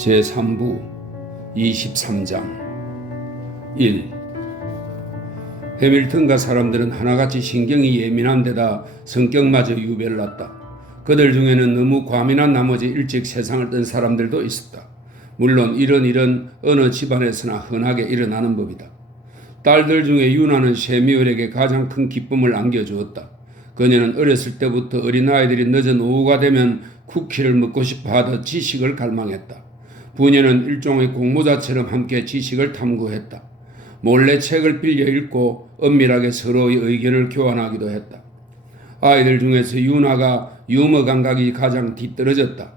제3부 23장 1. 해밀턴과 사람들은 하나같이 신경이 예민한 데다 성격마저 유별났다. 그들 중에는 너무 과민한 나머지 일찍 세상을 뜬 사람들도 있었다. 물론 이런 일은 어느 집안에서나 흔하게 일어나는 법이다. 딸들 중에 유나는 셰뮤엘에게 가장 큰 기쁨을 안겨주었다. 그녀는 어렸을 때부터 어린아이들이 늦은 오후가 되면 쿠키를 먹고 싶어 하듯 지식을 갈망했다. 부녀는 일종의 공모자처럼 함께 지식을 탐구했다. 몰래 책을 빌려 읽고 엄밀하게 서로의 의견을 교환하기도 했다. 아이들 중에서 유나가 유머 감각이 가장 뒤떨어졌다.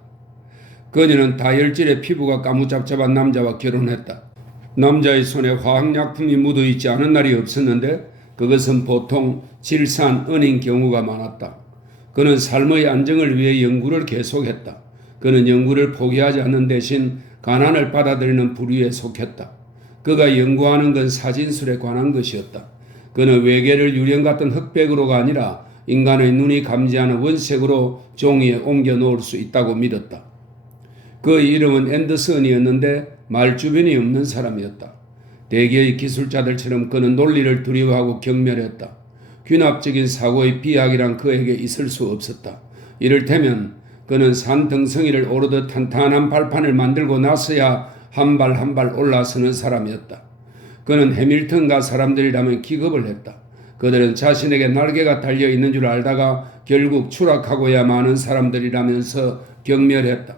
그녀는 다혈질의 피부가 까무잡잡한 남자와 결혼했다. 남자의 손에 화학약품이 묻어있지 않은 날이 없었는데 그것은 보통 질산, 은인 경우가 많았다. 그는 삶의 안정을 위해 연구를 계속했다. 그는 연구를 포기하지 않는 대신 가난을 받아들이는 부류에 속했다. 그가 연구하는 건 사진술에 관한 것이었다. 그는 외계를 유령 같은 흑백으로가 아니라 인간의 눈이 감지하는 원색으로 종이에 옮겨 놓을 수 있다고 믿었다. 그의 이름은 앤더슨이었는데 말주변이 없는 사람이었다. 대개의 기술자들처럼 그는 논리를 두려워하고 경멸했다. 귀납적인 사고의 비약이란 그에게 있을 수 없었다. 이를테면 그는 산등성이를 오르듯 탄탄한 발판을 만들고 나서야 한 발 한 발 올라서는 사람이었다. 그는 해밀턴과 사람들이라면 기겁을 했다. 그들은 자신에게 날개가 달려있는 줄 알다가 결국 추락하고야 마는 사람들이라면서 경멸했다.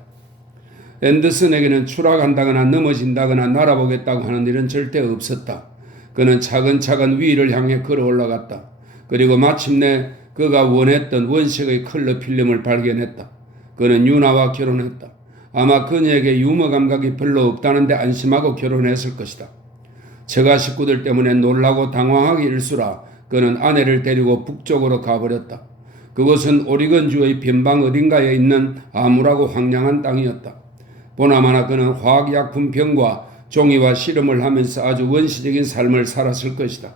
앤더슨에게는 추락한다거나 넘어진다거나 날아보겠다고 하는 일은 절대 없었다. 그는 차근차근 위를 향해 걸어 올라갔다. 그리고 마침내 그가 원했던 원색의 컬러 필름을 발견했다. 그는 유나와 결혼했다. 아마 그녀에게 유머 감각이 별로 없다는데 안심하고 결혼했을 것이다. 처가 식구들 때문에 놀라고 당황하기 일수라 그는 아내를 데리고 북쪽으로 가버렸다. 그곳은 오리건주의 변방 어딘가에 있는 암울하고 황량한 땅이었다. 보나마나 그는 화학약품병과 종이와 실험을 하면서 아주 원시적인 삶을 살았을 것이다.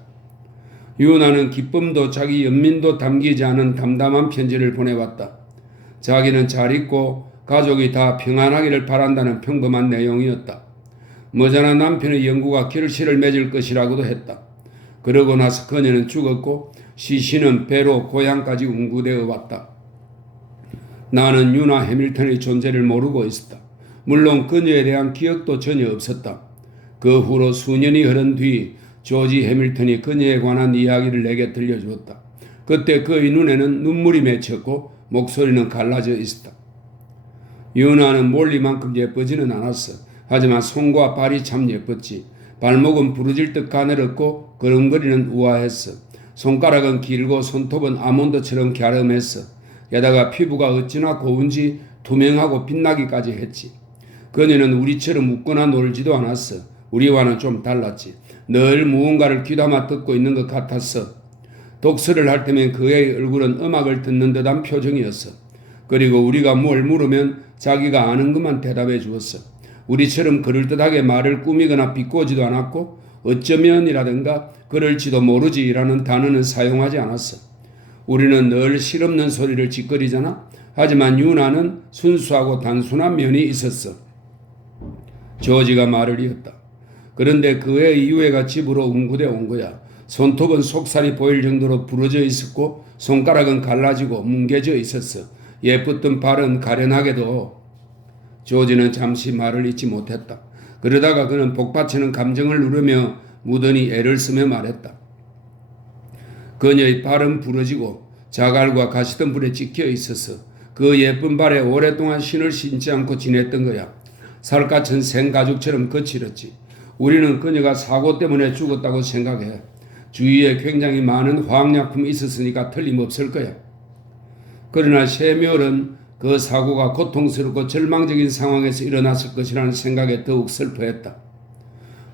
유나는 기쁨도 자기 연민도 담기지 않은 담담한 편지를 보내왔다. 자기는 잘 있고 가족이 다 평안하기를 바란다는 평범한 내용이었다. 머지않아 남편의 연구가 결실을 맺을 것이라고도 했다. 그러고 나서 그녀는 죽었고 시신은 배로 고향까지 운구되어 왔다. 나는 유나 해밀턴의 존재를 모르고 있었다. 물론 그녀에 대한 기억도 전혀 없었다. 그 후로 수년이 흐른 뒤 조지 해밀턴이 그녀에 관한 이야기를 내게 들려주었다. 그때 그의 눈에는 눈물이 맺혔고 목소리는 갈라져 있었다. 유나는 몰리만큼 예쁘지는 않았어. 하지만 손과 발이 참 예뻤지. 발목은 부러질 듯 가늘었고 걸음걸이는 우아했어. 손가락은 길고 손톱은 아몬드처럼 갸름했어. 게다가 피부가 어찌나 고운지 투명하고 빛나기까지 했지. 그녀는 우리처럼 웃거나 놀지도 않았어. 우리와는 좀 달랐지. 늘 무언가를 귀담아 듣고 있는 것 같았어. 독서를 할 때면 그의 얼굴은 음악을 듣는 듯한 표정이었어. 그리고 우리가 뭘 물으면 자기가 아는 것만 대답해 주었어. 우리처럼 그럴듯하게 말을 꾸미거나 비꼬지도 않았고 어쩌면이라든가 그럴지도 모르지라는 단어는 사용하지 않았어. 우리는 늘 실없는 소리를 짓거리잖아. 하지만 유나는 순수하고 단순한 면이 있었어. 조지가 말을 이었다. 그런데 그의 이유애가 집으로 운구되어 온 거야. 손톱은 속살이 보일 정도로 부러져 있었고 손가락은 갈라지고 뭉개져 있었어. 예쁘던 발은 가련하게도. 조지는 잠시 말을 잇지 못했다. 그러다가 그는 복받치는 감정을 누르며 무던히 애를 쓰며 말했다. 그녀의 발은 부러지고 자갈과 가시덤불에 찍혀 있어서 그 예쁜 발에 오랫동안 신을 신지 않고 지냈던 거야. 살갗은 생가죽처럼 거칠었지. 우리는 그녀가 사고 때문에 죽었다고 생각해. 주위에 굉장히 많은 화학약품이 있었으니까 틀림없을 거야. 그러나 셰뮤얼은 그 사고가 고통스럽고 절망적인 상황에서 일어났을 것이라는 생각에 더욱 슬퍼했다.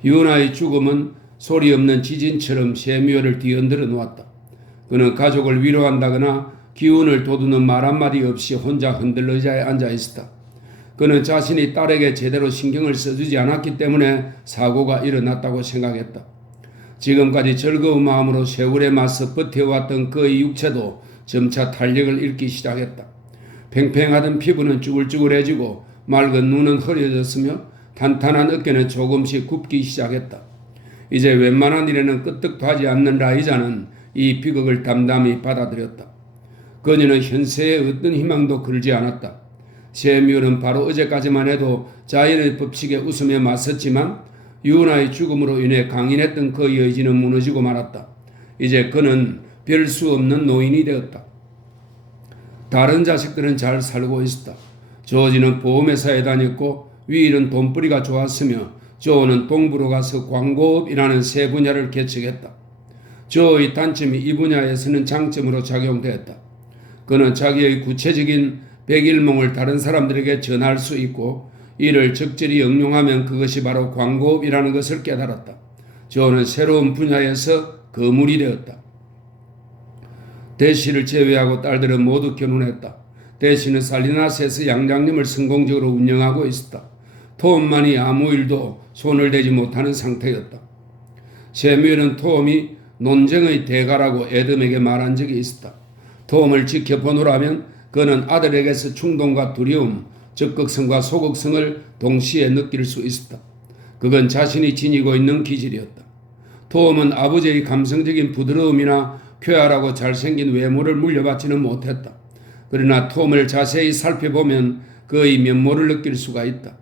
유나의 죽음은 소리 없는 지진처럼 셰뮤얼을 뒤흔들어 놓았다. 그는 가족을 위로한다거나 기운을 돋우는 말 한마디 없이 혼자 흔들러 의자에 앉아 있었다. 그는 자신이 딸에게 제대로 신경을 써주지 않았기 때문에 사고가 일어났다고 생각했다. 지금까지 즐거운 마음으로 세월에 맞서 버텨왔던 그의 육체도 점차 탄력을 잃기 시작했다. 팽팽하던 피부는 쭈글쭈글해지고 맑은 눈은 흐려졌으며 탄탄한 어깨는 조금씩 굽기 시작했다. 이제 웬만한 일에는 끄떡도 하지 않는 라이자는 이 비극을 담담히 받아들였다. 그녀는 현세에 어떤 희망도 걸지 않았다. 세뮤는 바로 어제까지만 해도 자연의 법칙에 웃으며 맞섰지만 유나의 죽음으로 인해 강인했던 그의 의지는 무너지고 말았다. 이제 그는 별 수 없는 노인이 되었다. 다른 자식들은 잘 살고 있었다. 조지는 보험회사에 다녔고 윌은 돈벌이가 좋았으며 조는 동부로 가서 광고업이라는 새 분야를 개척했다. 조의 단점이 이 분야에서는 장점으로 작용되었다. 그는 자기의 구체적인 백일몽을 다른 사람들에게 전할 수 있고 이를 적절히 응용하면 그것이 바로 광고업이라는 것을 깨달았다. 조는 새로운 분야에서 거물이 되었다. 대시를 제외하고 딸들은 모두 결혼했다. 대시는 살리나스에서 양장님을 성공적으로 운영하고 있었다. 톰만이 아무 일도 손을 대지 못하는 상태였다. 세뮤엘은 톰이 논쟁의 대가라고 애덤에게 말한 적이 있었다. 톰을 지켜보노라면 그는 아들에게서 충동과 두려움, 적극성과 소극성을 동시에 느낄 수 있었다. 그건 자신이 지니고 있는 기질이었다. 톰은 아버지의 감성적인 부드러움이나 쾌활하고 잘생긴 외모를 물려받지는 못했다. 그러나 톰을 자세히 살펴보면 그의 면모를 느낄 수가 있다.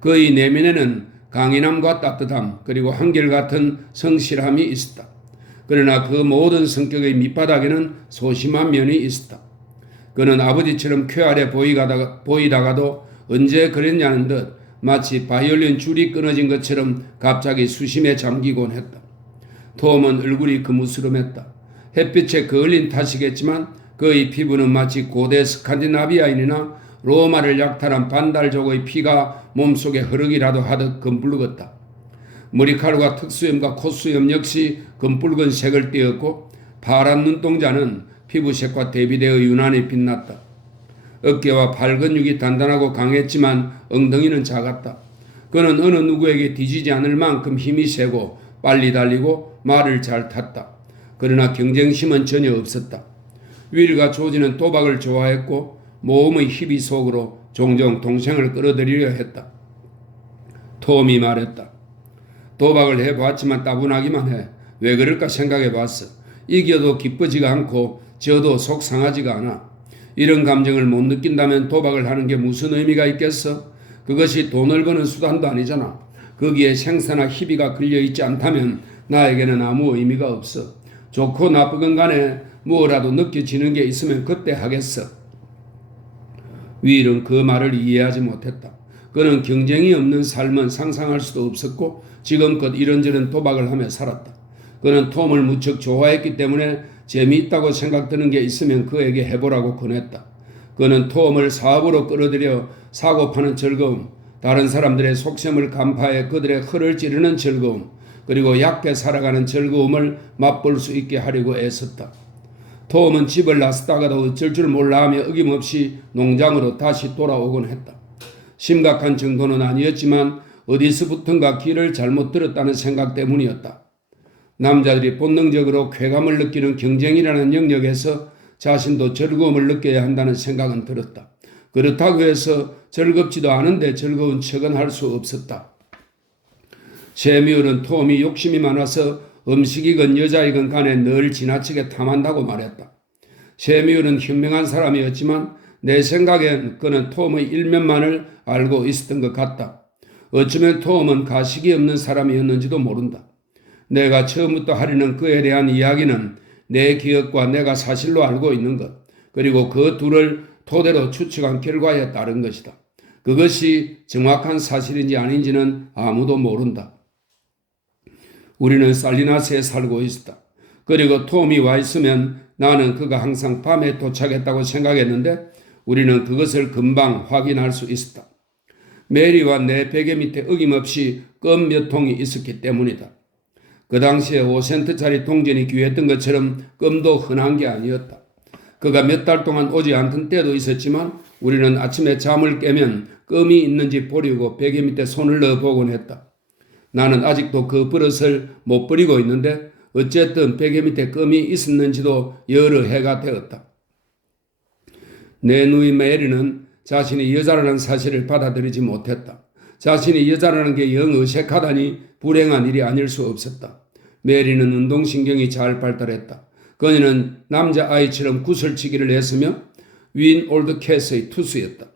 그의 내면에는 강인함과 따뜻함 그리고 한결같은 성실함이 있었다. 그러나 그 모든 성격의 밑바닥에는 소심한 면이 있었다. 그는 아버지처럼 쾌활해 보이다가도 언제 그랬냐는 듯 마치 바이올린 줄이 끊어진 것처럼 갑자기 수심에 잠기곤 했다. 톰은 얼굴이 그무스름했다. 햇빛에 그을린 탓이겠지만 그의 피부는 마치 고대 스칸디나비아인이나 로마를 약탈한 반달족의 피가 몸속에 흐르기라도 하듯 검붉었다. 머리카락과 턱수염과 콧수염 역시 검붉은 색을 띠었고 파란 눈동자는 피부색과 대비되어 유난히 빛났다. 어깨와 팔 근육이 단단하고 강했지만 엉덩이는 작았다. 그는 어느 누구에게 뒤지지 않을 만큼 힘이 세고 빨리 달리고 말을 잘 탔다. 그러나 경쟁심은 전혀 없었다. 윌과 조지는 도박을 좋아했고 모험의 희비 속으로 종종 동생을 끌어들이려 했다. 톰이 말했다. 도박을 해봤지만 따분하기만 해. 왜 그럴까 생각해봤어. 이겨도 기쁘지가 않고 져도 속 상하지가 않아. 이런 감정을 못 느낀다면 도박을 하는 게 무슨 의미가 있겠어? 그것이 돈을 버는 수단도 아니잖아. 거기에 생사나 희비가 걸려있지 않다면 나에게는 아무 의미가 없어. 좋고 나쁘건 간에 뭐라도 느껴지는 게 있으면 그때 하겠어. 윌은 그 말을 이해하지 못했다. 그는 경쟁이 없는 삶은 상상할 수도 없었고 지금껏 이런저런 도박을 하며 살았다. 그는 톰을 무척 좋아했기 때문에 재미있다고 생각드는 게 있으면 그에게 해보라고 권했다. 그는 톰을 사업으로 끌어들여 사고 파는 즐거움, 다른 사람들의 속셈을 간파해 그들의 허를 찌르는 즐거움, 그리고 약게 살아가는 즐거움을 맛볼 수 있게 하려고 애썼다. 톰은 집을 나섰다가도 어쩔 줄 몰라 하며 어김없이 농장으로 다시 돌아오곤 했다. 심각한 정도는 아니었지만 어디서부턴가 길을 잘못 들었다는 생각 때문이었다. 남자들이 본능적으로 쾌감을 느끼는 경쟁이라는 영역에서 자신도 즐거움을 느껴야 한다는 생각은 들었다. 그렇다고 해서 즐겁지도 않은데 즐거운 척은 할 수 없었다. 세뮤얼은 톰이 욕심이 많아서 음식이건 여자이건 간에 늘 지나치게 탐한다고 말했다. 세뮤얼은 현명한 사람이었지만 내 생각엔 그는 톰의 일면만을 알고 있었던 것 같다. 어쩌면 톰은 가식이 없는 사람이었는지도 모른다. 내가 처음부터 하려는 그에 대한 이야기는 내 기억과 내가 사실로 알고 있는 것, 그리고 그 둘을 토대로 추측한 결과에 따른 것이다. 그것이 정확한 사실인지 아닌지는 아무도 모른다. 우리는 살리나스에 살고 있었다. 그리고 톰이 와 있으면 나는 그가 항상 밤에 도착했다고 생각했는데 우리는 그것을 금방 확인할 수 있었다. 메리와 내 베개 밑에 어김없이 껌 몇 통이 있었기 때문이다. 그 당시에 5센트짜리 동전이 귀했던 것처럼 껌도 흔한 게 아니었다. 그가 몇 달 동안 오지 않던 때도 있었지만 우리는 아침에 잠을 깨면 껌이 있는지 보려고 베개 밑에 손을 넣어보곤 했다. 나는 아직도 그 버릇을 못 버리고 있는데 어쨌든 베개 밑에 껌이 있었는지도 여러 해가 되었다. 내 누이 메리는 자신이 여자라는 사실을 받아들이지 못했다. 자신이 여자라는 게 영 어색하다니 불행한 일이 아닐 수 없었다. 메리는 운동신경이 잘 발달했다. 그녀는 남자아이처럼 구슬치기를 했으며 윈 올드 캣의 투수였다.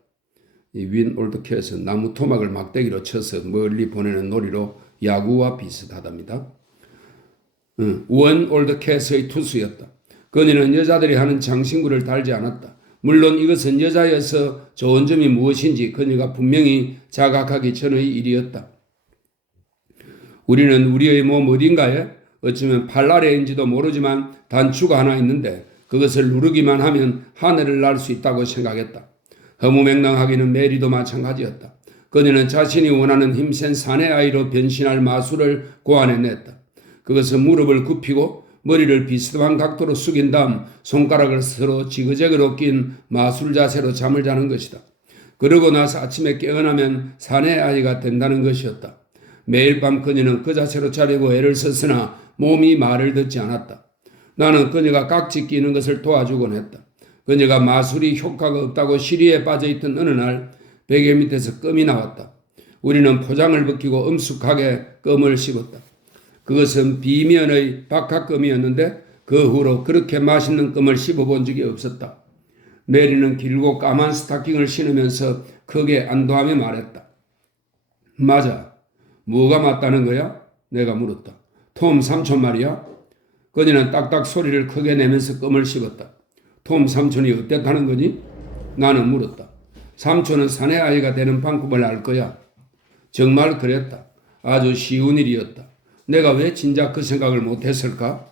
이 윈 올드 캣은 나무 토막을 막대기로 쳐서 멀리 보내는 놀이로 야구와 비슷하답니다. 원 올드 캣의 투수였다. 그녀는 여자들이 하는 장신구를 달지 않았다. 물론 이것은 여자여서 좋은 점이 무엇인지 그녀가 분명히 자각하기 전의 일이었다. 우리는 우리의 몸 어딘가에 어쩌면 팔 아래인지도 모르지만 단추가 하나 있는데 그것을 누르기만 하면 하늘을 날 수 있다고 생각했다. 허무맹랑하기는 메리도 마찬가지였다. 그녀는 자신이 원하는 힘센 사내 아이로 변신할 마술을 고안해냈다. 그것은 무릎을 굽히고 머리를 비스듬한 각도로 숙인 다음 손가락을 서로 지그재그로 낀 마술 자세로 잠을 자는 것이다. 그러고 나서 아침에 깨어나면 사내 아이가 된다는 것이었다. 매일 밤 그녀는 그 자세로 자려고 애를 썼으나 몸이 말을 듣지 않았다. 나는 그녀가 깍지 끼는 것을 도와주곤 했다. 그녀가 마술이 효과가 없다고 시리에 빠져있던 어느 날 베개 밑에서 껌이 나왔다. 우리는 포장을 벗기고 엄숙하게 껌을 씹었다. 그것은 비면의 박하껌이었는데 그 후로 그렇게 맛있는 껌을 씹어본 적이 없었다. 메리는 길고 까만 스타킹을 신으면서 크게 안도하며 말했다. 맞아. 뭐가 맞다는 거야? 내가 물었다. 톰 삼촌 말이야? 그녀는 딱딱 소리를 크게 내면서 껌을 씹었다. 톰 삼촌이 어땠다는 거니? 나는 물었다. 삼촌은 사내 아이가 되는 방법을 알 거야. 정말 그랬다. 아주 쉬운 일이었다. 내가 왜 진작 그 생각을 못했을까?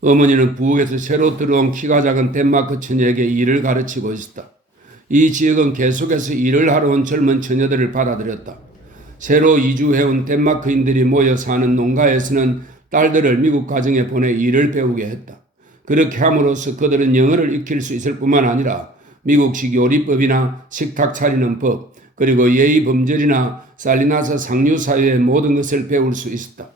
어머니는 부엌에서 새로 들어온 키가 작은 덴마크 처녀에게 일을 가르치고 있었다. 이 지역은 계속해서 일을 하러 온 젊은 처녀들을 받아들였다. 새로 이주해온 덴마크인들이 모여 사는 농가에서는 딸들을 미국 가정에 보내 일을 배우게 했다. 그렇게 함으로써 그들은 영어를 익힐 수 있을 뿐만 아니라 미국식 요리법이나 식탁 차리는 법, 그리고 예의 범절이나 살리나서 상류 사회의 모든 것을 배울 수 있었다.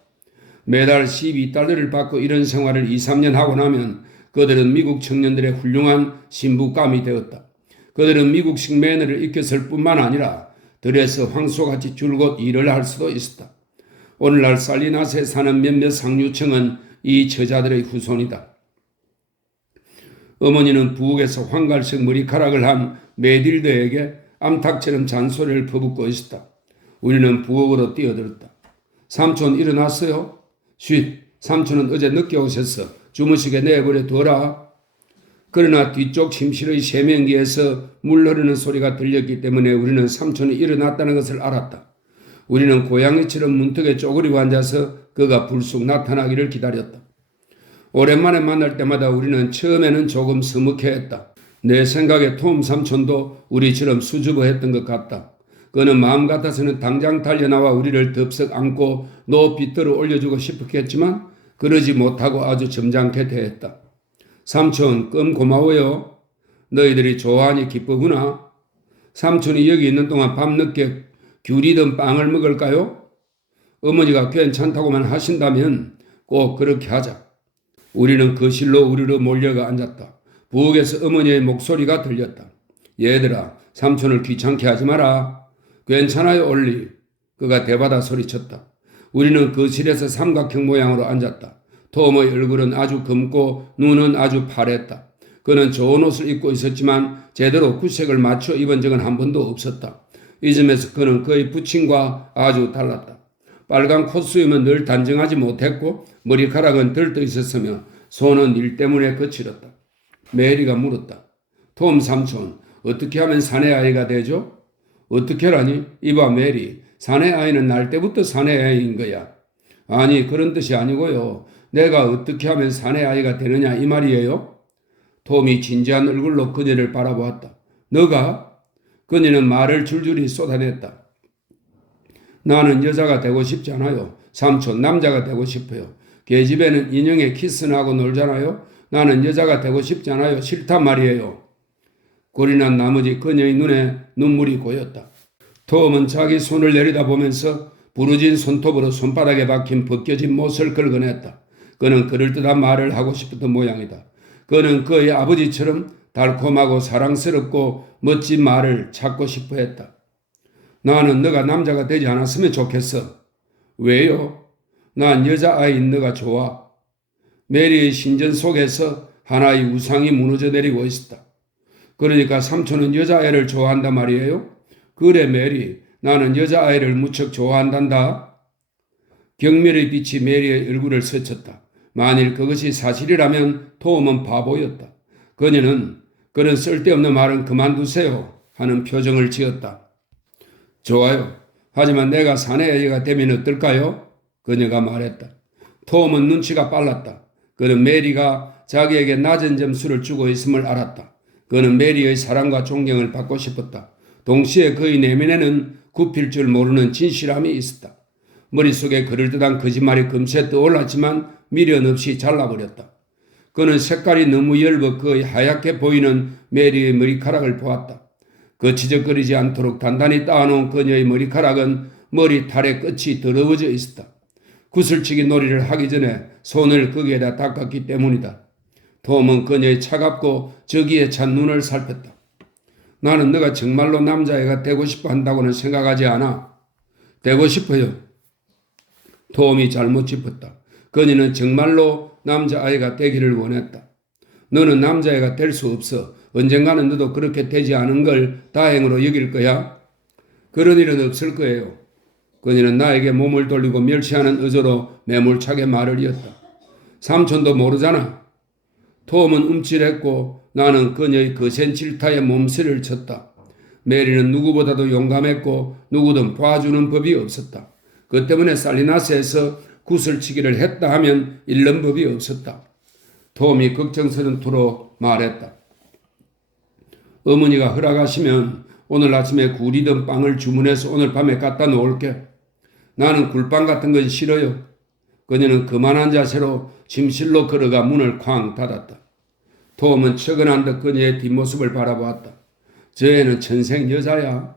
매달 12달러를 받고 이런 생활을 2, 3년 하고 나면 그들은 미국 청년들의 훌륭한 신부감이 되었다. 그들은 미국식 매너를 익혔을 뿐만 아니라 들에서 황소같이 줄곧 일을 할 수도 있었다. 오늘날 살리나스에 사는 몇몇 상류층은 이 처자들의 후손이다. 어머니는 부엌에서 황갈색 머리카락을 한 메딜드에게 암탉처럼 잔소리를 퍼붓고 있었다. 우리는 부엌으로 뛰어들었다. 삼촌 일어났어요? 쉿, 삼촌은 어제 늦게 오셨어. 주무시게 내버려 둬라. 그러나 뒤쪽 침실의 세면기에서 물 흐르는 소리가 들렸기 때문에 우리는 삼촌이 일어났다는 것을 알았다. 우리는 고양이처럼 문턱에 쪼그리고 앉아서 그가 불쑥 나타나기를 기다렸다. 오랜만에 만날 때마다 우리는 처음에는 조금 서먹해했다. 내 생각에 톰 삼촌도 우리처럼 수줍어했던 것 같다. 그는 마음 같아서는 당장 달려나와 우리를 덥석 안고 높이 들어 올려주고 싶었겠지만 그러지 못하고 아주 점잖게 대했다. 삼촌, 껌 고마워요. 너희들이 좋아하니 기쁘구나. 삼촌이 여기 있는 동안 밤늦게 귤이든 빵을 먹을까요? 어머니가 괜찮다고만 하신다면 꼭 그렇게 하자. 우리는 거실로 우리로 몰려가 앉았다. 부엌에서 어머니의 목소리가 들렸다. 얘들아, 삼촌을 귀찮게 하지 마라. 괜찮아요, 올리. 그가 대받아 소리쳤다. 우리는 거실에서 삼각형 모양으로 앉았다. 톰의 얼굴은 아주 검고 눈은 아주 파랬다. 그는 좋은 옷을 입고 있었지만 제대로 구색을 맞춰 입은 적은 한 번도 없었다. 이 점에서 그는 그의 부친과 아주 달랐다. 빨간 콧수염은 늘 단정하지 못했고 머리카락은 들떠 있었으며 손은 일 때문에 거칠었다. 메리가 물었다. 톰 삼촌, 어떻게 하면 사내 아이가 되죠? 어떻게라니? 이봐 메리, 사내 아이는 날 때부터 사내 아이인 거야. 아니 그런 뜻이 아니고요. 내가 어떻게 하면 사내 아이가 되느냐 이 말이에요? 톰이 진지한 얼굴로 그녀를 바라보았다. 너가? 그녀는 말을 줄줄이 쏟아냈다. 나는 여자가 되고 싶지 않아요. 삼촌, 남자가 되고 싶어요. 계집애는 인형에 키스나 하고 놀잖아요. 나는 여자가 되고 싶지 않아요. 싫단 말이에요. 고리난 나머지 그녀의 눈에 눈물이 고였다. 톰은 자기 손을 내려다보면서 부러진 손톱으로 손바닥에 박힌 벗겨진 못을 긁어냈다. 그는 그럴듯한 말을 하고 싶었던 모양이다. 그는 그의 아버지처럼 달콤하고 사랑스럽고 멋진 말을 찾고 싶어 했다. 나는 너가 남자가 되지 않았으면 좋겠어. 왜요? 난 여자아이인 너가 좋아. 메리의 신전 속에서 하나의 우상이 무너져 내리고 있었다. 그러니까 삼촌은 여자아이를 좋아한단 말이에요? 그래 메리, 나는 여자아이를 무척 좋아한단다. 경멸의 빛이 메리의 얼굴을 스쳤다. 만일 그것이 사실이라면 톰은 바보였다. 그녀는 그런 쓸데없는 말은 그만두세요 하는 표정을 지었다. 좋아요. 하지만 내가 사내아이가 되면 어떨까요? 그녀가 말했다. 톰은 눈치가 빨랐다. 그는 메리가 자기에게 낮은 점수를 주고 있음을 알았다. 그는 메리의 사랑과 존경을 받고 싶었다. 동시에 그의 내면에는 굽힐 줄 모르는 진실함이 있었다. 머릿속에 그럴듯한 거짓말이 금세 떠올랐지만 미련 없이 잘라버렸다. 그는 색깔이 너무 엷어 그의 하얗게 보이는 메리의 머리카락을 보았다. 거치적거리지 않도록 단단히 따놓은 그녀의 머리카락은 머리털의 끝이 더러워져 있었다. 구슬치기 놀이를 하기 전에 손을 거기에다 닦았기 때문이다. 톰은 그녀의 차갑고 저기에 찬 눈을 살폈다. 나는 너가 정말로 남자애가 되고 싶어 한다고는 생각하지 않아. 되고 싶어요. 톰이 잘못 짚었다. 그녀는 정말로 남자아이가 되기를 원했다. 너는 남자애가 될 수 없어. 언젠가는 너도 그렇게 되지 않은 걸 다행으로 여길 거야. 그런 일은 없을 거예요. 그녀는 나에게 몸을 돌리고 멸시하는 의도로 매몰차게 말을 이었다. 삼촌도 모르잖아. 톰은 움찔했고 나는 그녀의 거센 질타에 몸서리를 쳤다. 메리는 누구보다도 용감했고 누구든 봐주는 법이 없었다. 그 때문에 살리나스에서 구슬치기를 했다 하면 잃는 법이 없었다. 톰이 걱정스런 투로 말했다. 어머니가 허락하시면 오늘 아침에 굴이든 빵을 주문해서 오늘 밤에 갖다 놓을게. 나는 굴빵 같은 건 싫어요. 그녀는 그만한 자세로 침실로 걸어가 문을 쾅 닫았다. 톰은 측은한 듯 그녀의 뒷모습을 바라보았다. 저 애는 천생 여자야.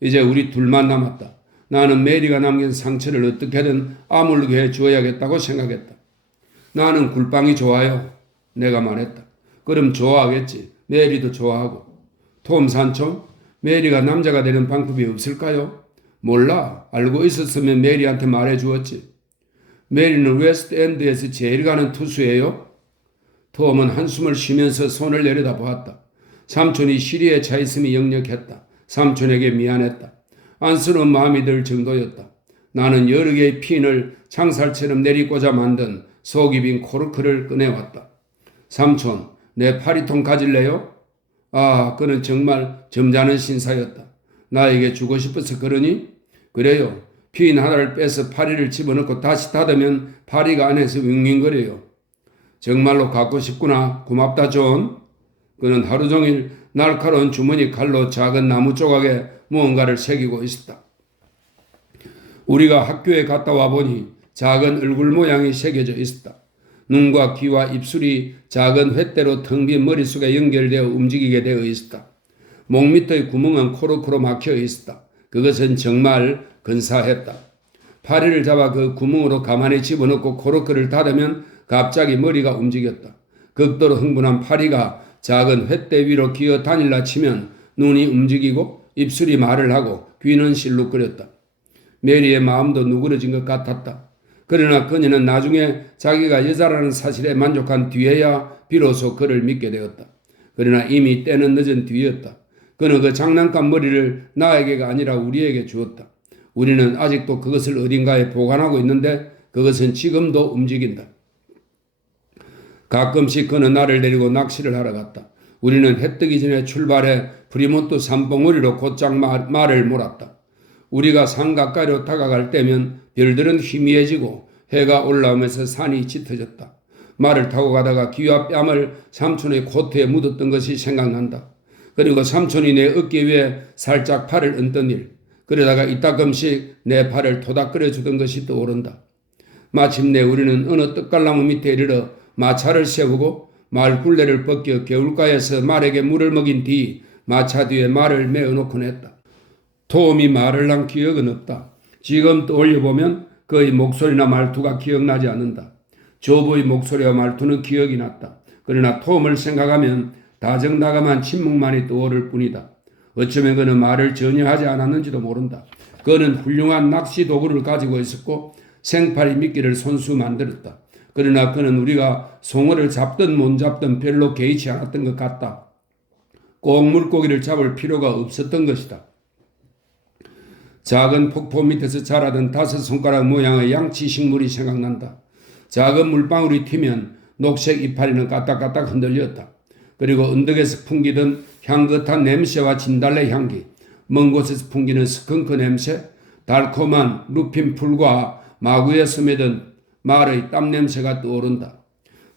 이제 우리 둘만 남았다. 나는 메리가 남긴 상처를 어떻게든 아물게 해주어야겠다고 생각했다. 나는 굴빵이 좋아요. 내가 말했다. 그럼 좋아하겠지. 메리도 좋아하고. 톰 산촌, 메리가 남자가 되는 방법이 없을까요? 몰라. 알고 있었으면 메리한테 말해주었지. 메리는 웨스트엔드에서 제일 가는 투수예요. 톰은 한숨을 쉬면서 손을 내려다 보았다. 삼촌이 시리에 차 있음이 역력했다. 삼촌에게 미안했다. 안쓰러운 마음이 들 정도였다. 나는 여러 개의 핀을 창살처럼 내리꽂아 만든 속이 빈 코르크를 꺼내왔다. 삼촌, 내 파리통 가질래요? 아, 그는 정말 점잖은 신사였다. 나에게 주고 싶어서 그러니? 그래요. 핀 하나를 빼서 파리를 집어넣고 다시 닫으면 파리가 안에서 윙윙거려요. 정말로 갖고 싶구나. 고맙다, 존. 그는 하루 종일 날카로운 주머니 칼로 작은 나무 조각에 무언가를 새기고 있었다. 우리가 학교에 갔다 와보니 작은 얼굴 모양이 새겨져 있었다. 눈과 귀와 입술이 작은 횃대로 텅 빈 머릿속에 연결되어 움직이게 되어 있었다. 목 밑의 구멍은 코르크로 막혀 있었다. 그것은 정말 근사했다. 파리를 잡아 그 구멍으로 가만히 집어넣고 코르크를 닫으면 갑자기 머리가 움직였다. 극도로 흥분한 파리가 작은 횃대 위로 기어 다닐라 치면 눈이 움직이고 입술이 말을 하고 귀는 실룩거렸다. 메리의 마음도 누그러진 것 같았다. 그러나 그녀는 나중에 자기가 여자라는 사실에 만족한 뒤에야 비로소 그를 믿게 되었다. 그러나 이미 때는 늦은 뒤였다. 그는 그 장난감 머리를 나에게가 아니라 우리에게 주었다. 우리는 아직도 그것을 어딘가에 보관하고 있는데 그것은 지금도 움직인다. 가끔씩 그는 나를 데리고 낚시를 하러 갔다. 우리는 해 뜨기 전에 출발해 프리몬트 산봉우리로 곧장 말을 몰았다. 우리가 산 가까이로 다가갈 때면 별들은 희미해지고 해가 올라오면서 산이 짙어졌다. 말을 타고 가다가 귀와 뺨을 삼촌의 코트에 묻었던 것이 생각난다. 그리고 삼촌이 내 어깨 위에 살짝 팔을 얹던 일. 그러다가 이따금씩 내 팔을 토닥거려 주던 것이 떠오른다. 마침내 우리는 어느 떡갈나무 밑에 이르러 마차를 세우고 말 굴레를 벗겨 개울가에서 말에게 물을 먹인 뒤 마차 뒤에 말을 메어놓곤 했다. 톰이 말을 한 기억은 없다. 지금 떠올려보면 그의 목소리나 말투가 기억나지 않는다. 조부의 목소리와 말투는 기억이 났다. 그러나 톰을 생각하면 다정다감한 침묵만이 떠오를 뿐이다. 어쩌면 그는 말을 전혀 하지 않았는지도 모른다. 그는 훌륭한 낚시 도구를 가지고 있었고 생파리 미끼를 손수 만들었다. 그러나 그는 우리가 송어를 잡든 못 잡든 별로 개의치 않았던 것 같다. 꼭 물고기를 잡을 필요가 없었던 것이다. 작은 폭포 밑에서 자라던 5손가락 모양의 양치식물이 생각난다. 작은 물방울이 튀면 녹색 이파리는 까딱까딱 흔들렸다. 그리고 언덕에서 풍기던 향긋한 냄새와 진달래 향기, 먼 곳에서 풍기는 스컹크 냄새, 달콤한 루핀 풀과 마구에 스며든 말의 땀 냄새가 떠오른다.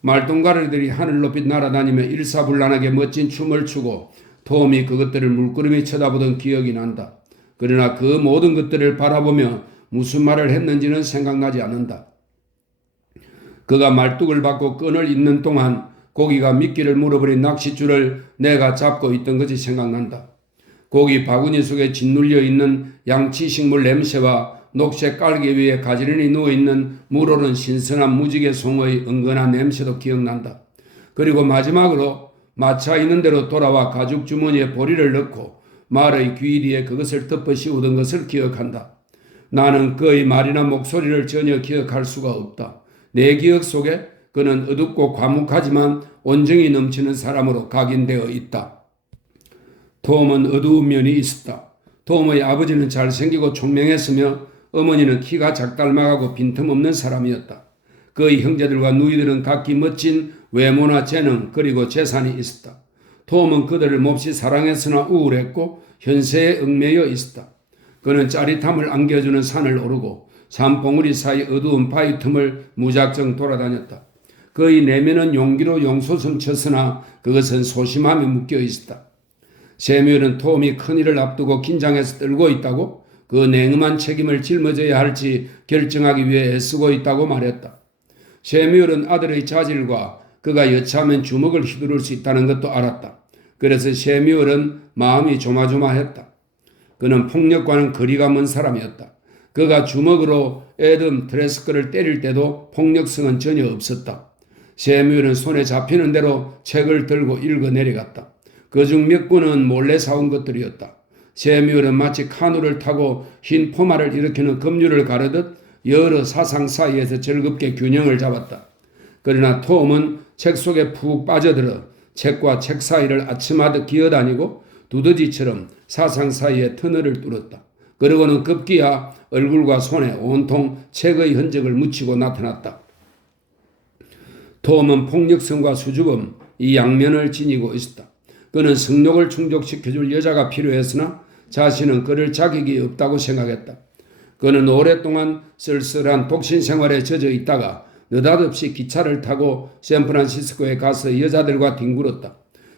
말똥가루들이 하늘 높이 날아다니며 일사불란하게 멋진 춤을 추고 톰이 그것들을 물끄러미 쳐다보던 기억이 난다. 그러나 그 모든 것들을 바라보며 무슨 말을 했는지는 생각나지 않는다. 그가 말뚝을 받고 끈을 잇는 동안 고기가 미끼를 물어버린 낚싯줄을 내가 잡고 있던 것이 생각난다. 고기 바구니 속에 짓눌려 있는 양치식물 냄새와 녹색 깔개 위에 가지런히 누워있는 물오른 신선한 무지개 송어의 은근한 냄새도 기억난다. 그리고 마지막으로 마차 있는 대로 돌아와 가죽 주머니에 보리를 넣고 말의 귀 뒤에 그것을 덮어 씌우던 것을 기억한다. 나는 그의 말이나 목소리를 전혀 기억할 수가 없다. 내 기억 속에 그는 어둡고 과묵하지만 온정이 넘치는 사람으로 각인되어 있다. 톰은 어두운 면이 있었다. 톰의 아버지는 잘생기고 총명했으며 어머니는 키가 작달막하고 빈틈없는 사람이었다. 그의 형제들과 누이들은 각기 멋진 외모나 재능 그리고 재산이 있었다. 톰은 그들을 몹시 사랑했으나 우울했고 현세에 얽매여 있었다. 그는 짜릿함을 안겨주는 산을 오르고 산봉우리 사이 어두운 바위 틈을 무작정 돌아다녔다. 그의 내면은 용기로 용솟음쳤으나 그것은 소심함이 묶여 있었다. 세뮤엘은 톰이 큰일을 앞두고 긴장해서 떨고 있다고 그 냉엄한 책임을 짊어져야 할지 결정하기 위해 애쓰고 있다고 말했다. 세뮤엘은 아들의 자질과 그가 여차하면 주먹을 휘두를 수 있다는 것도 알았다. 그래서 세뮤엘은 마음이 조마조마했다. 그는 폭력과는 거리가 먼 사람이었다. 그가 주먹으로 애덤 트레스커를 때릴 때도 폭력성은 전혀 없었다. 세뮤엘은 손에 잡히는 대로 책을 들고 읽어 내려갔다. 그중 몇 권은 몰래 사온 것들이었다. 세뮤엘은 마치 카누를 타고 흰 포마를 일으키는 급류를 가르듯 여러 사상 사이에서 즐겁게 균형을 잡았다. 그러나 톰은 책 속에 푹 빠져들어 책과 책 사이를 아침하듯 기어다니고 두더지처럼 사상 사이에 터널을 뚫었다. 그러고는 급기야 얼굴과 손에 온통 책의 흔적을 묻히고 나타났다. 톰은 폭력성과 수줍음 이 양면을 지니고 있었다. 그는 성욕을 충족시켜줄 여자가 필요했으나 자신은 그럴 자격이 없다고 생각했다. 그는 오랫동안 쓸쓸한 독신 생활에 젖어 있다가 느닷없이 기차를 타고 샌프란시스코에 가서 여자들과 뒹굴었다.